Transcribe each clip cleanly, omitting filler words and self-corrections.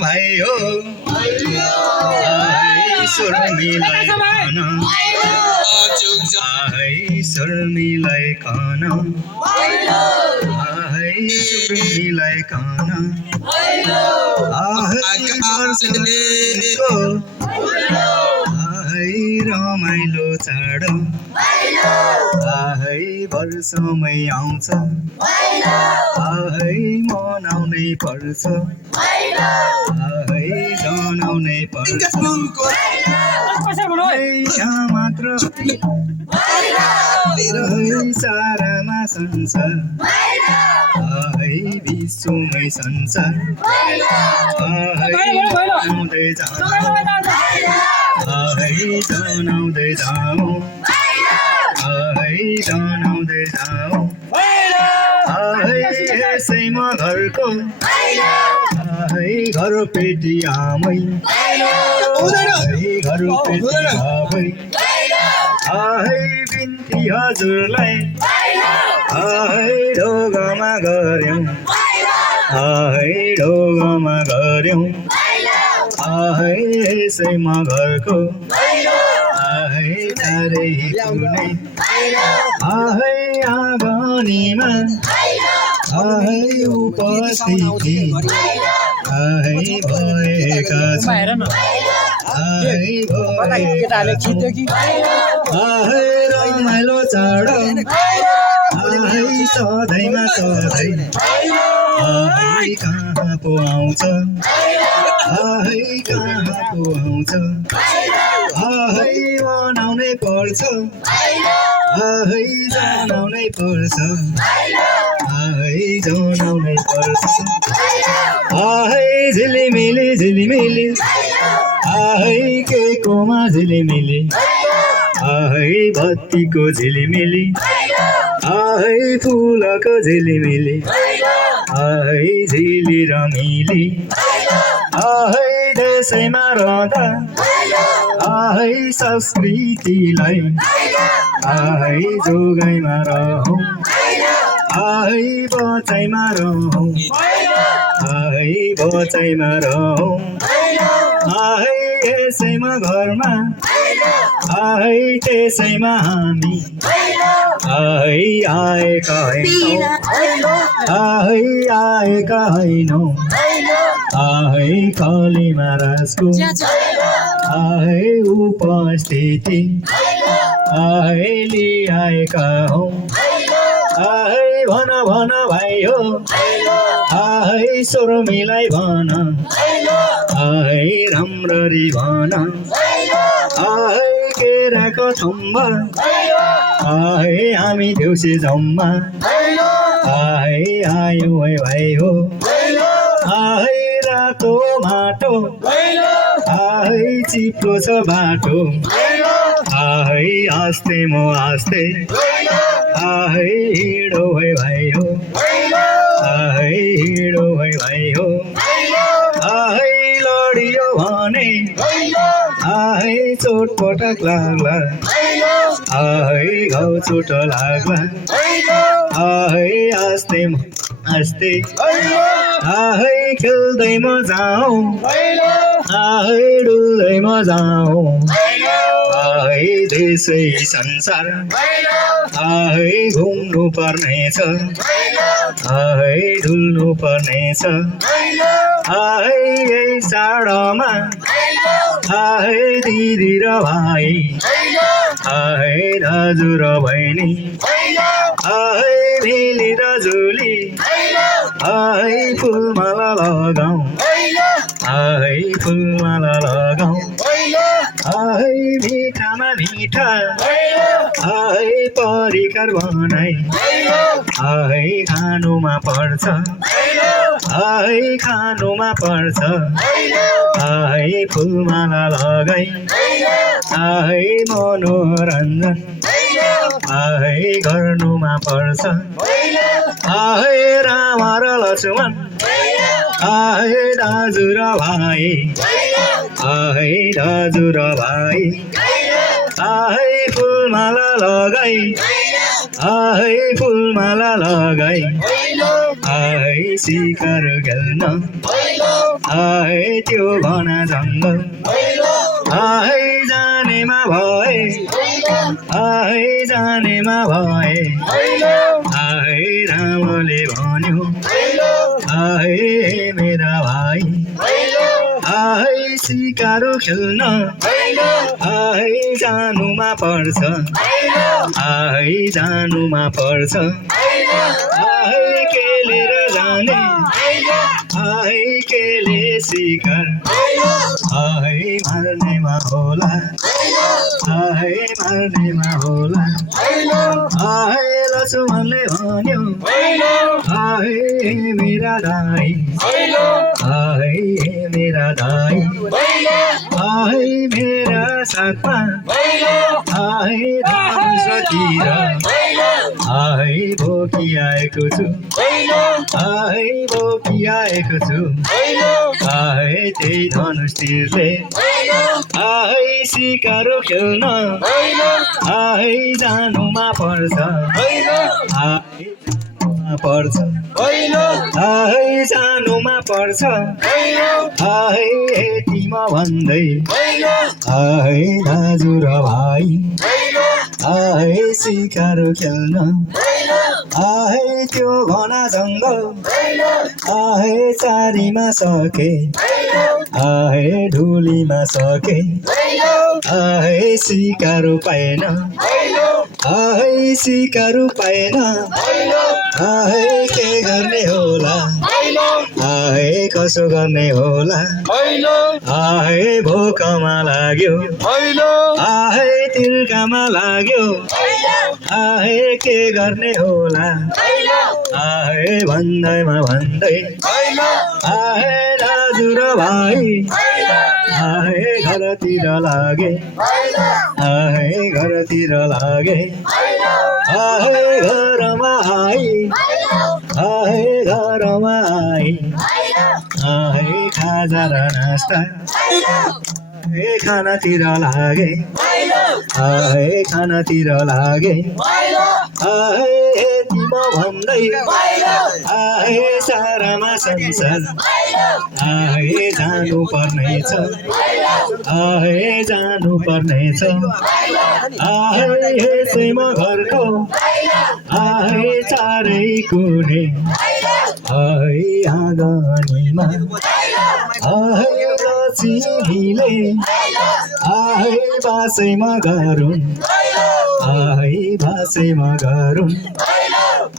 भाइ हो ईश्वर मिलाई खान ईश्वर मिलाई खान ईश्वर मिलाई खान रमाइलो चाड वर्षमै आउँछ मनाउनै पर्छ जनाउनै पर्छ यहाँ मात्र सारामा संसार विश्वमै संसार आउँदै जनाउँदै जाऊ जनाउँदै जाऊ यसैमा घरको घर पेटी आमै घर पेटी आमै बिन्ती हजुरलाई ढोगमा गर्यौं ढोगमा गर्यौं यसैमा घरको चारै कुनै आँगनीमा उपस्थिति भएका रमाइलो चाड सधैँमा सधैँ कहाँ पो आउँछ कहाँ पो आउँछ मनाउनै पर्छ जनाउनै पर्छ जनाउनै पर्छ झिलिमिली झिलिमिली के कोमा झिलिमिली बत्तीको झिलिमिली फुलको झिलिमिली झिली रमिली देशैमा रहँदा संस्कृतिलाई जोगाइमा रहौँ बचाइमा रहौँ बचाइमा रहौँ यसैमा घरमा त्यसैमा हामी आएका होइनौँ काली महाराजको उपस्थिति लिआएका हौँ भन भन भाइ हो स्वर मिलाई भन राम्ररी भन केराको थम्बा हामी देउसे जम्मा आयो भाइ हो रातो माटो चिप्लो छ बाटो आस्ते म आस्ते हिँडो है भाइ हो हिँडो है भाइ हो लडियो भने चोटपटक लाग्ला घाउ चोट लाग्ला आस्ते आस्ते खेल्दै म जाऊँ डुल्दै म जाऊँ देशै संसार घुम्नु पर्नेछ डुल्नु पर्नेछ यही चाडमा दिदी र भाइ दाजु र बहिनी मिली र जुली फुलमाला लगाऊ फुलमाला लगाऊ मिठामा मिठा परिकार बनाई खानुमा पर्छ खानुमा पर्छ फुलमाला लगाई मनोरञ्जन गर्नुमा पर्छ राम र लक्ष्मण दाजु र भाइ दाजु र भाइ फुलमाला लगाई फुलमाला लगाई शिकार खेल्न आहे त्यो घना जङ्गल आहे जानेमा भए आहे जानेमा भए आहे रामले भन्यो आहे मेरा भाइ आहे सिकारो खेल्न आहे जानुमा पर्छ आहे जानुमा पर्छ आहे केलेर जाने आहे केले सिकार आहे मार्नेमा होला आहे मार्नेमा होला आहे लक्ष्मणले भन्यो आहे मेरा दाइ आहे मेरा दाइ आहे मेरा साथमा आहे रामतिर आहे भोकिआएको छु आहे भोकिआएको छु आहे त्यही धनुष तीरले आहे सिकारो खेल्न आहे जानुमा पर्छ आहे पर्छ आहे जानुमा पर्छ आहे यतिमा भन्दै आहे दाजु र भाइ आहे सिकारो खेल्न आहे त्यो घना जङ्गल आहे चारीमा सके आहे ढुलीमा सके आहे सिकारो पाएन आहे सिकारो पाएन आहे के गर्ने होला आहे कसो गर्ने होला आहे भोकमा लाग्यो आहे तिर्कामा लाग्यो आहे के गर्ने होला आहे भन्दैमा भन्दै आहे दाजु र भाइ आहे घरतिर लागे आहे घरतिर लागे आहे घरमा आई आहे घरमा आई आहे खाजा र नास्ता आहे खानातिर लागे आहे खानातिर लागे आहे यतिमा भन्दै आहे सारामा संसार आहे जानु पर्नेछ आहे जानु पर्नेछ आहे यसैमा घरको आहे चारै कुने आहे आँगनीमा आहे रसिनीले आहे बासैमा गरुन् आहे बासैमा गरुन्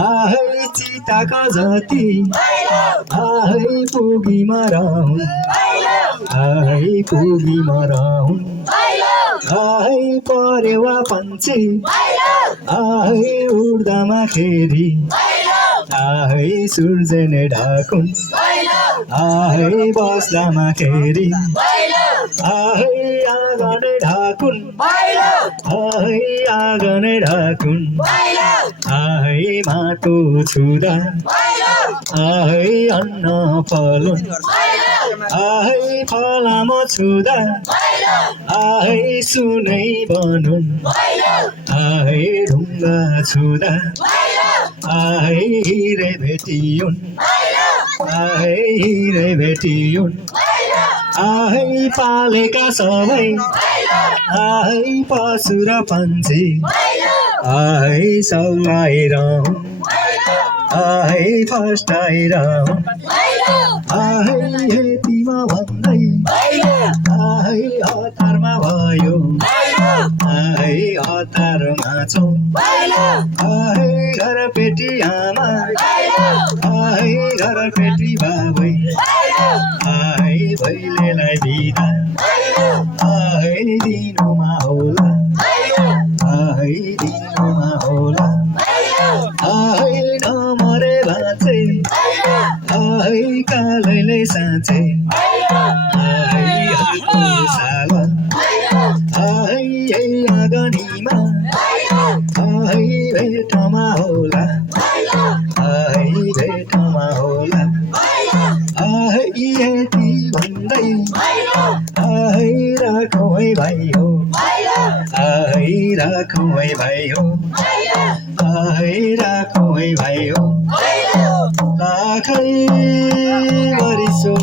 आहे चिताका जति आहे पुगी मराउन् आहे पुगी मराउन् आहे परेवा पन्छी आहे उड्दामा खेरी आहे सूर्यले ढाकुन् आहे बस्दामा खेरी आहे आँगनै ढाकुन् आहे आँगनै ढाकुन् आहे माटो छुँदा आहे अन्न फलुन् आहे फलाम छुँदा आहे सुनै बनुन् आहे ढुङ्गा छुँदा आहे हिरे भेटियुन् आहे हिरे भेटियुन् आहे पालेका सबै आहे पशु र पन्छी आहे सौलाइरहँ आहे फस्टाइरहँ आहे यतिमा भन्दै आहे हतारमा भयो आहे हतारमा छौ आहे घर पेटी आमा आहे घर पेटी बाबै आहे भैलेलाई बिदा आहे दिनुमा होला आहे दिनुमा होला आहे नमरे बाँचे आहे कालैले साँचे आहे अर्को साल आहे यही आँगनीमा आहे भेटमा होला आहे भेटमा होला आहे यति भन्दै आहे राखौँ है भाइ हो आहे राखौँ है भाइ हो राखौँ है भाइ हो लाखै बरिसो